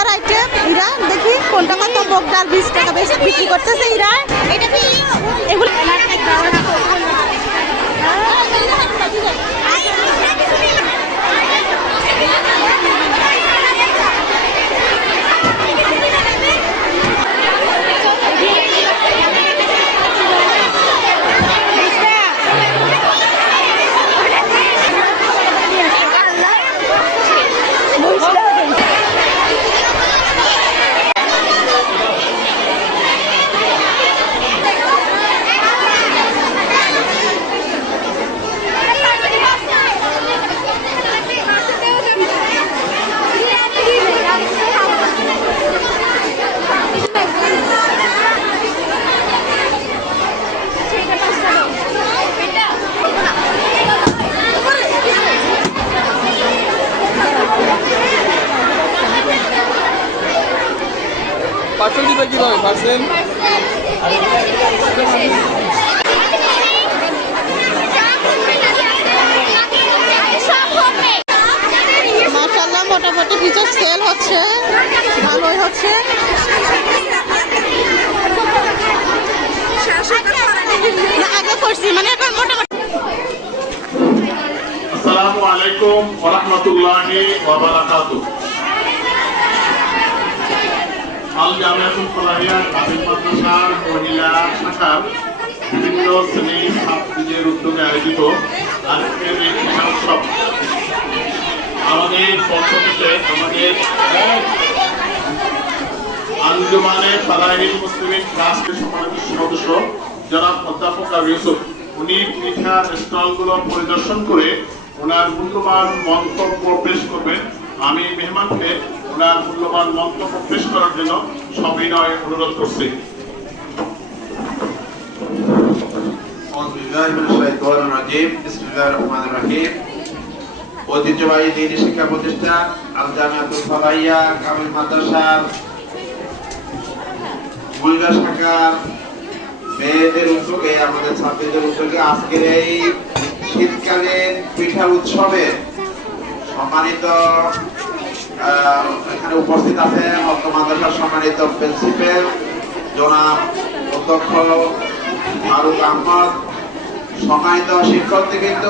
মজার আইটেম ইরা দেখি কোনটা কত বকটার বিশ টাকা বেশি বিক্রি করতেছে ইরা এগুলো পার্সেল দিতে কীভাবে পার্সেল মোটামুটি কিছু সেল হচ্ছে। ভালোই হচ্ছে। না আগে করছি মানে এখন মোটামুটি আসসালামু আলাইকুম ওরহমতুল্লাহি ওয়াবারাকাতু আল জামিয়াতুল ফলাহিয়া কাবিল মাদ্রাসার মহিলা শাখার বিভিন্ন শ্রেণির ছাত্রীদের উদ্যোগে আয়োজিত আজকের এই শিক্ষা উৎসব আমাদের পক্ষ থেকে আমাদের আঞ্জুমানে ফালাহিল মুসলিমিন ট্রাস্টের সম্মানিত সদস্য জনাব অধ্যাপক ইউসুফ, উনি পিঠার স্টলগুলো পরিদর্শন করে ওনার মূল্যবান মন্তব্য পেশ করবেন। আমি মেহমানকে ওনার মূল্যবান মন্তব্য পেশ করার জন্য সবিনয় অনুরোধ করছি। ঐতিহ্যবাহী দিনী শিক্ষা প্রতিষ্ঠান ফালাইয়া, কামিল মাদ্রাসার শাখার মেয়েদের উদ্যোগে, আমাদের ছাত্রীদের উদ্যোগে আজকের এই শীতকালীন পিঠা উৎসবে সম্মানিত এখানে উপস্থিত আছে অর্থ মাদ্রাসার সম্মানিত প্রিন্সিপাল জনাব অধ্যক্ষ ফারুক আহমদ সম্মানিত শিক্ষকবৃন্দ